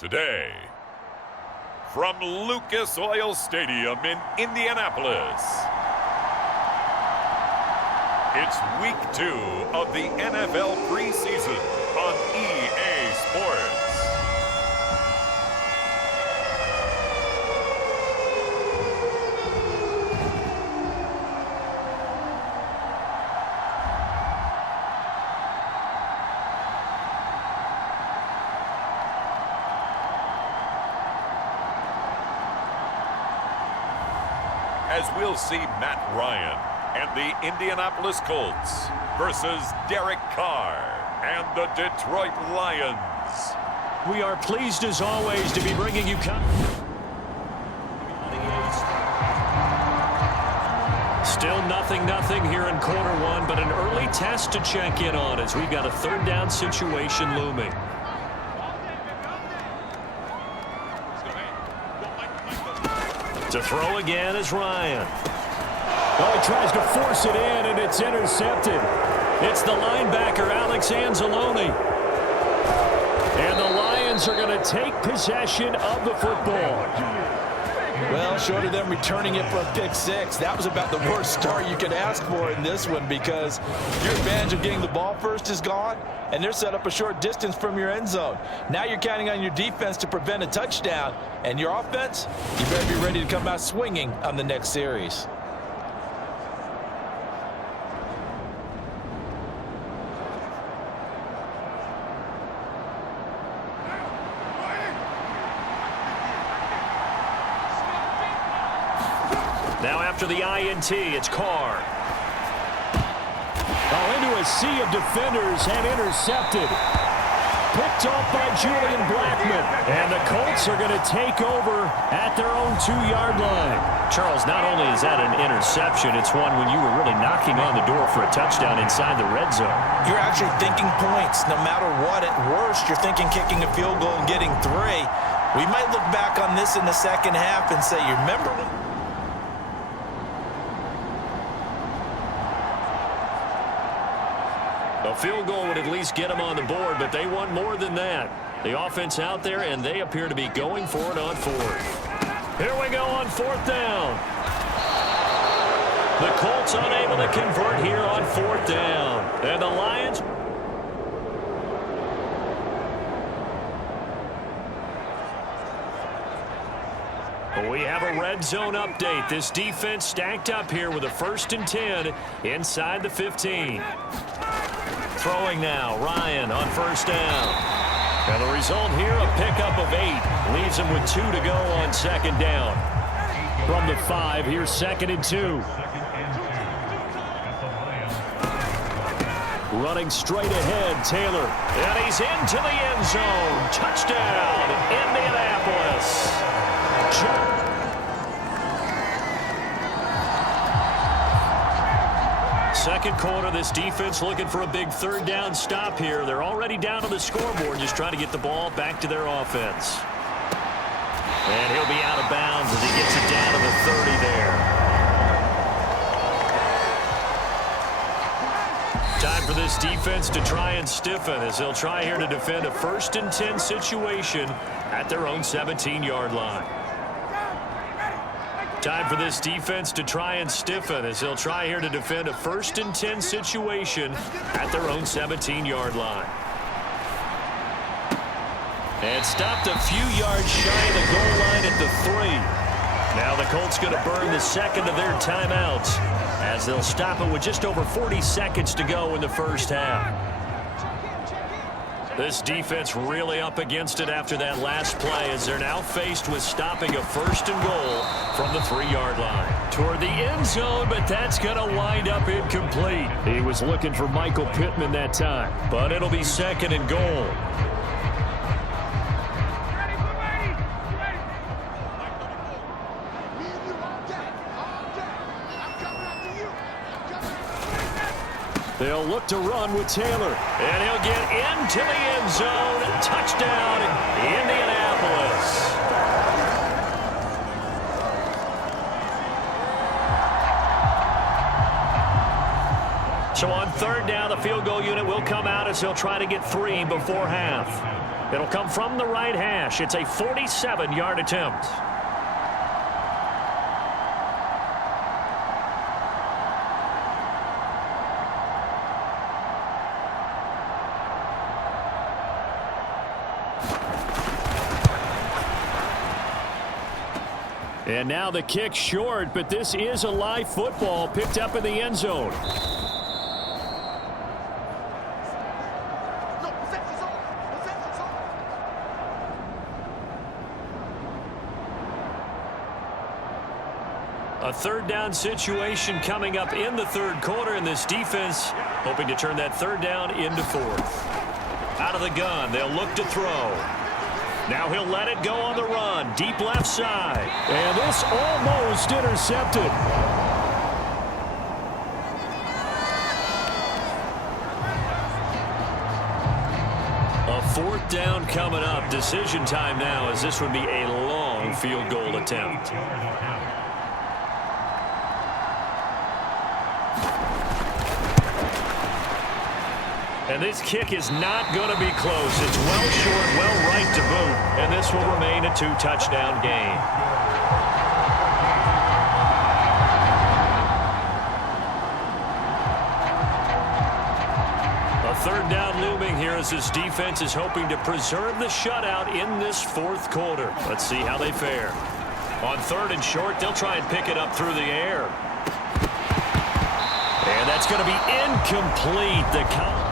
today. From Lucas Oil Stadium in Indianapolis, it's Week 2 of the NFL preseason on EA Sports. As we'll see Matt Ryan and the Indianapolis Colts versus Derek Carr and the Detroit Lions. We are pleased as always to be bringing you still 0-0 here in quarter one, but an early test to check in on as we've got a third down situation looming. To throw again is Ryan. Oh, he tries to force it in, and it's intercepted. It's the linebacker, Alex Anzalone. And the Lions are going to take possession of the football. Well, short of them returning it for a pick six, that was about the worst start you could ask for in this one because your advantage of getting the ball first is gone, and they're set up a short distance from your end zone. Now you're counting on your defense to prevent a touchdown, and your offense, you better be ready to come out swinging on the next series. Now after the INT, it's Carr. Oh, into a sea of defenders and intercepted. Picked off by Julian Blackman. And the Colts are going to take over at their own 2-yard line. Charles, not only is that an interception, it's one when you were really knocking on the door for a touchdown inside the red zone. You're actually thinking points. No matter what, at worst, you're thinking kicking a field goal and getting 3. We might look back on this in the second half and say, you remember when... A field goal would at least get them on the board, but they want more than that. The offense out there, and they appear to be going for it on 4th. Here we go on 4th down. The Colts unable to convert here on 4th down. And the Lions... We have a red zone update. This defense stacked up here with a 1st and 10 inside the 15. Throwing now, Ryan on 1st down. And the result here, a pickup of 8. Leaves him with 2 to go on 2nd down. From the 5, here's 2nd and 2. Running straight ahead, Taylor. And he's into the end zone. Touchdown, Indianapolis. Second quarter, this defense looking for a big 3rd down stop here. They're already down on the scoreboard, just trying to get the ball back to their offense. And he'll be out of bounds as he gets it down to the 30 there. Time for this defense to try and stiffen as they'll try here to defend a 1st and 10 situation at their own 17-yard line. Time for this defense to try and stiffen as they'll try here to defend a 1st and 10 situation at their own 17-yard line. And stopped a few yards shy of the goal line at the 3. Now the Colts going to burn the 2nd of their timeouts as they'll stop it with just over 40 seconds to go in the first half. This defense really up against it after that last play as they're now faced with stopping a 1st and goal from the 3-yard line. Toward the end zone, but that's going to wind up incomplete. He was looking for Michael Pittman that time, but it'll be 2nd and goal. They'll look to run with Taylor. And he'll get into the end zone. Touchdown, Indianapolis. So on 3rd down, the field goal unit will come out as they'll try to get 3 before half. It'll come from the right hash. It's a 47-yard attempt. And now the kick short, but this is a live football picked up in the end zone. A third down situation coming up in the third quarter, and this defense hoping to turn that third down into fourth. Out of the gun, they'll look to throw. Now he'll let it go on the run, deep left side. And this almost intercepted. A fourth down coming up. Decision time now, as this would be a long field goal attempt. And this kick is not going to be close. It's well short, well right to boot. And this will remain a two-touchdown game. A third down looming here as this defense is hoping to preserve the shutout in this fourth quarter. Let's see how they fare. On third and short, they'll try and pick it up through the air. And that's going to be incomplete. The count.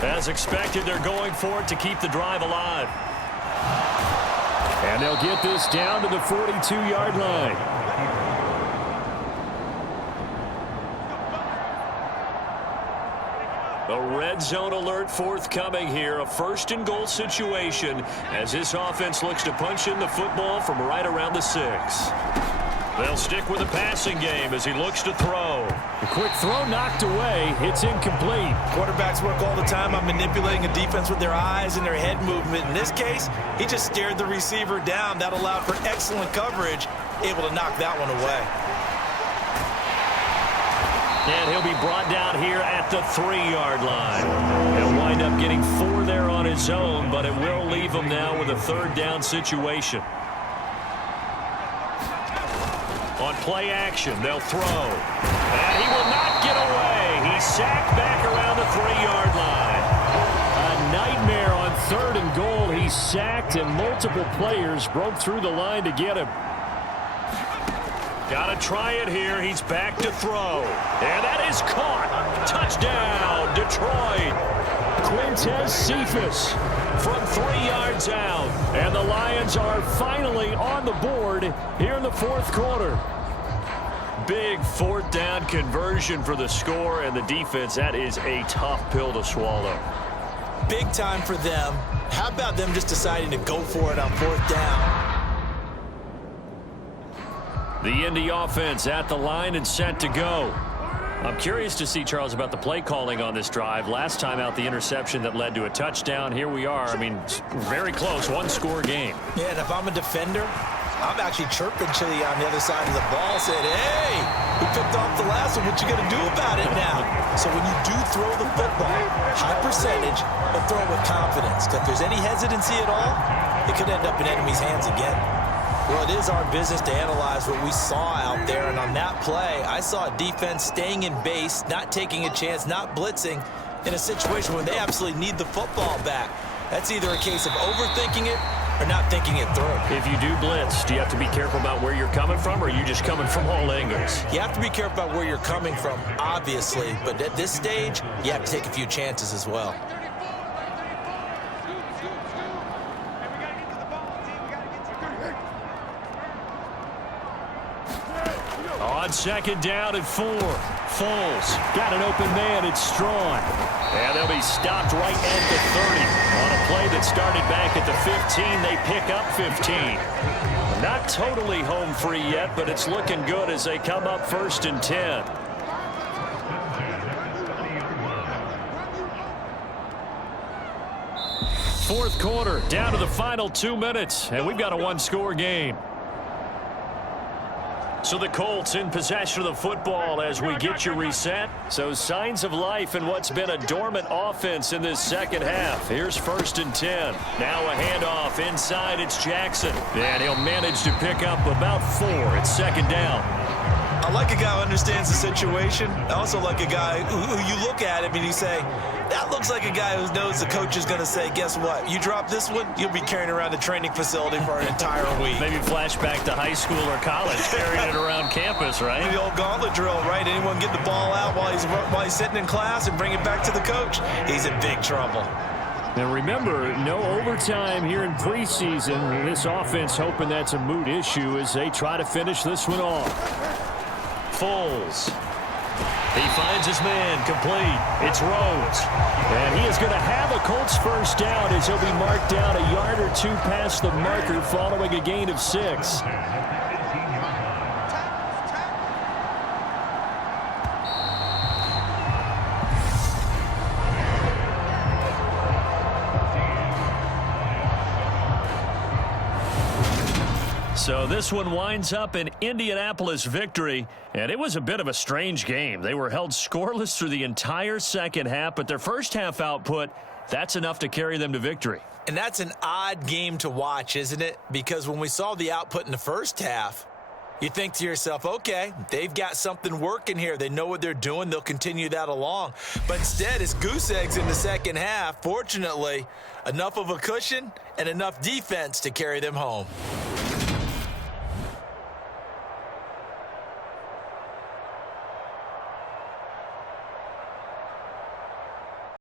As expected, they're going for it to keep the drive alive. And they'll get this down to the 42-yard line. A red zone alert forthcoming here. A first and goal situation as this offense looks to punch in the football from right around the 6. They'll stick with the passing game as he looks to throw. A quick throw knocked away. It's incomplete. Quarterbacks work all the time on manipulating a defense with their eyes and their head movement. In this case, he just stared the receiver down. That allowed for excellent coverage, able to knock that one away. And he'll be brought down here at the 3-yard line. He'll wind up getting 4 there on his own, but it will leave him now with a third down situation. On play action, they'll throw. And he will not get away. He's sacked back around the 3-yard line. A nightmare on third and goal. He's sacked, and multiple players broke through the line to get him. Got to try it here. He's back to throw. And that is caught. Touchdown, Detroit. Quintez Cephas from 3 yards out. And the Lions are finally on the board here in the fourth quarter. Big fourth down conversion for the score, and the defense, that is a tough pill to swallow. Big time for them. How about them just deciding to go for it on fourth down? The Indy offense at the line and set to go. I'm curious to see, Charles, about the play calling on this drive. Last time out, the interception that led to a touchdown. Here we are. I mean, very close, one-score game. Yeah, and if I'm a defender, I'm actually chirping Chili on the other side of the ball, saying, hey, we picked off the last one. What you going to do about it now? So when you do throw the football, high percentage, but throw it with confidence. Because if there's any hesitancy at all, it could end up in enemy's hands again. Well, it is our business to analyze what we saw out there, and on that play, I saw a defense staying in base, not taking a chance, not blitzing, in a situation where they absolutely need the football back. That's either a case of overthinking it or not thinking it through. If you do blitz, do you have to be careful about where you're coming from, or are you just coming from all angles? You have to be careful about where you're coming from, obviously, but at this stage, you have to take a few chances as well. On second down and 4. Foles got an open man. It's Strong. And they'll be stopped right at the 30. On a play that started back at the 15, they pick up 15. Not totally home free yet, but it's looking good as they come up first and 10. Fourth quarter, down to the final 2 minutes, and we've got a one-score game. So the Colts in possession of the football as we get you reset. So signs of life in what's been a dormant offense in this second half. Here's 1st and 10. Now a handoff inside. It's Jackson. And he'll manage to pick up about 4. It's 2nd down. I like a guy who understands the situation. I also like a guy who you look at him and you say, that looks like a guy who knows the coach is going to say, guess what? You drop this one, you'll be carrying around the training facility for an entire week. Maybe flashback to high school or college, carrying it around campus, right? The old gauntlet drill, right? Anyone get the ball out while he's sitting in class and bring it back to the coach? He's in big trouble. Now remember, no overtime here in preseason. This offense hoping that's a moot issue as they try to finish this one off. Foles. He finds his man complete. It's Rhodes. And he is going to have a Colts first down as he'll be marked down a yard or 2 past the marker following a gain of 6. So this one winds up an Indianapolis victory, and it was a bit of a strange game. They were held scoreless through the entire second half, but their first half output, that's enough to carry them to victory. And that's an odd game to watch, isn't it? Because when we saw the output in the first half, you think to yourself, okay, they've got something working here. They know what they're doing. They'll continue that along. But instead, it's goose eggs in the second half. Fortunately, enough of a cushion and enough defense to carry them home.